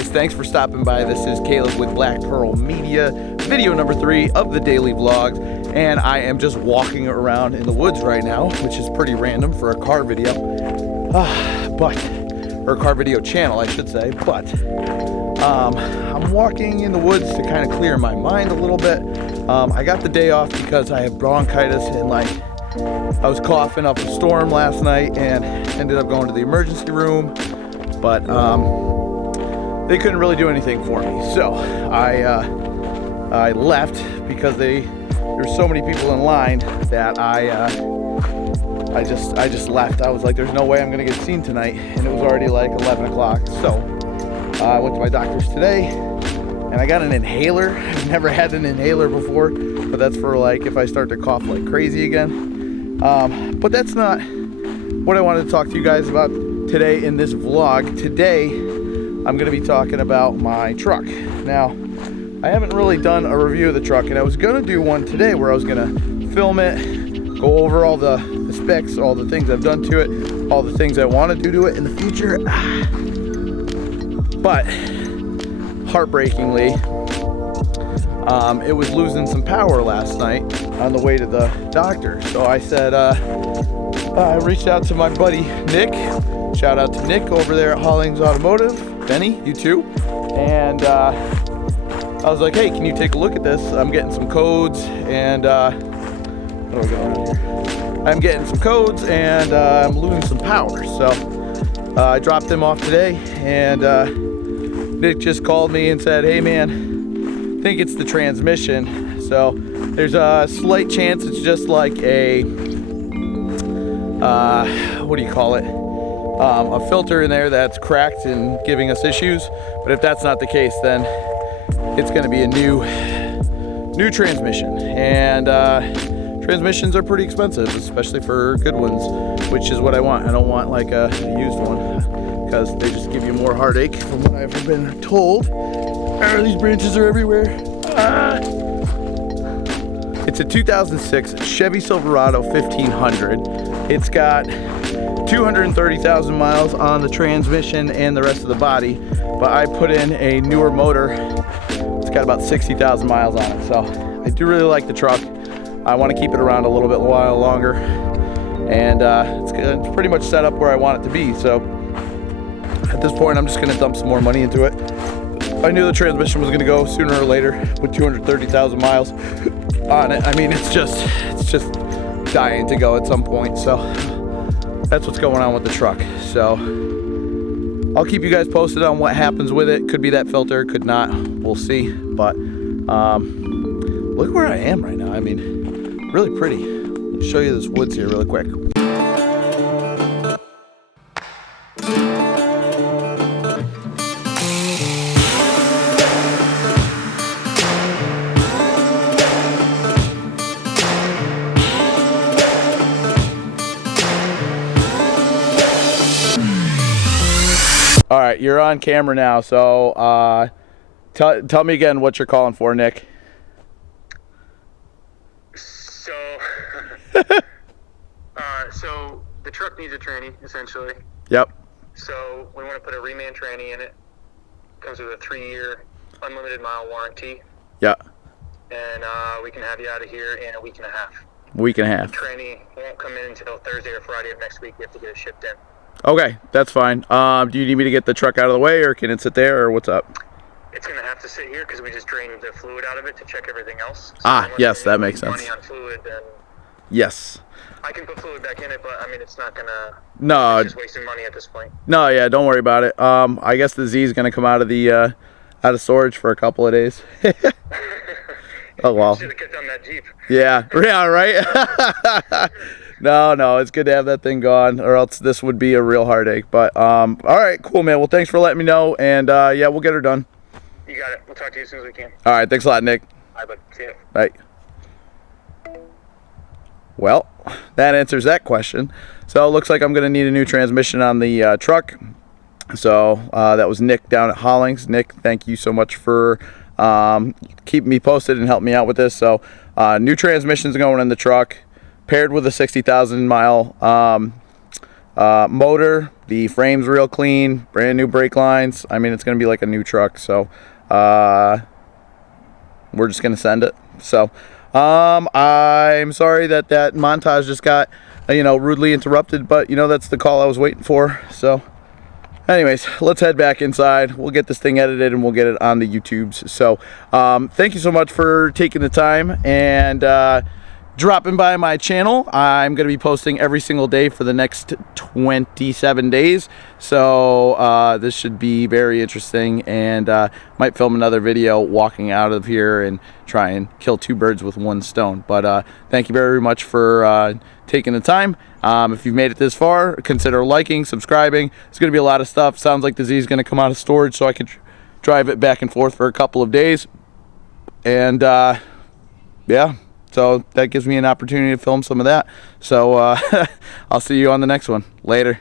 guys, thanks for stopping by. This is Caleb with Black Pearl Media, video number 3 of the daily vlogs, and I am just walking around in the woods right now, which is pretty random for a car video, or a car video channel, I should say, but I'm walking in the woods to kind of clear my mind a little bit. I got the day off because I have bronchitis and I was coughing up a storm last night and ended up going to the emergency room, but they couldn't really do anything for me. So I left because there were so many people in line that I just left. I was like, there's no way I'm gonna get seen tonight, and it was already like 11 o'clock. So I went to my doctor's today and I got an inhaler. I've never had an inhaler before, but that's for like if I start to cough like crazy again. But that's not what I wanted to talk to you guys about today in this vlog. Today I'm going to be talking about my truck. Now, I haven't really done a review of the truck, and I was going to do one today where I was going to film it, go over all the specs, all the things I've done to it, all the things I want to do to it in the future. But heartbreakingly, it was losing some power last night on the way to the doctor. So I said, I reached out to my buddy Nick. Shout out to Nick over there at Hollings Automotive. Benny, you too. And I was like, hey, can you take a look at this? I'm getting some codes and what do I got around here? I'm getting some codes and I'm losing some power. So I dropped them off today, and Nick just called me and said, hey man, I think it's the transmission. So there's a slight chance it's just like a what do you call it? A filter in there that's cracked and giving us issues. But if that's not the case, then it's going to be a new transmission. And transmissions are pretty expensive, especially for good ones, which is what I want. I don't want like a used one because they just give you more heartache from what I've been told. These branches are everywhere. It's a 2006 Chevy Silverado 1500. It's got 230,000 miles on the transmission and the rest of the body, but I put in a newer motor. It's got about 60,000 miles on it, so I do really like the truck. I want to keep it around a little bit while longer, and it's pretty much set up where I want it to be. So at this point, I'm just going to dump some more money into it. I knew the transmission was going to go sooner or later with 230,000 miles on it. I mean, it's just dying to go at some point. So that's what's going on with the truck. So I'll keep you guys posted on what happens with it. Could be that filter, could not. We'll see. But look where I am right now. I mean, really pretty. Let me show you this woods here really quick. All right, you're on camera now, so tell me again what you're calling for, Nick. So, so the truck needs a tranny, essentially. Yep. So we want to put a reman tranny in it. Comes with a 3-year unlimited mile warranty. Yeah. And we can have you out of here in a week and a half. Week and a half. The tranny won't come in until Thursday or Friday of next week. We have to get it shipped in. Okay, that's fine. Do you need me to get the truck out of the way, or can it sit there, or what's up? It's going to have to sit here because we just drained the fluid out of it to check everything else. So yes, that makes sense. Money on fluid, then yes. I can put fluid back in it, but I mean, it's not going to... No. It's just wasting money at this point. No, yeah, don't worry about it. I guess the Z is going to come out of the out of storage for a couple of days. Oh, well. Should have kept on that Jeep. Yeah, right? No, it's good to have that thing gone, or else this would be a real heartache. But all right, cool, man. Well, thanks for letting me know, and yeah, we'll get her done. You got it. We'll talk to you as soon as we can. All right, thanks a lot, Nick. All right, bud. See you. Bye. Well, that answers that question. So it looks like I'm going to need a new transmission on the truck. So that was Nick down at Hollings. Nick, thank you so much for keeping me posted and helping me out with this. So new transmission's going in the truck, paired with a 60,000 mile Motor, the frame's real clean, brand new brake lines. I mean, it's going to be like a new truck, so we're just going to send it. So I'm sorry that montage just got, rudely interrupted, but, that's the call I was waiting for. So anyways, let's head back inside. We'll get this thing edited and we'll get it on the YouTubes. So thank you so much for taking the time and dropping by my channel. I'm going to be posting every single day for the next 27 days. So this should be very interesting, and might film another video walking out of here and try and kill two birds with one stone. But thank you very much for taking the time. If you've made it this far, consider liking, subscribing. It's going to be a lot of stuff. Sounds like the Z is going to come out of storage so I can drive it back and forth for a couple of days. And yeah. So that gives me an opportunity to film some of that. So I'll see you on the next one. Later.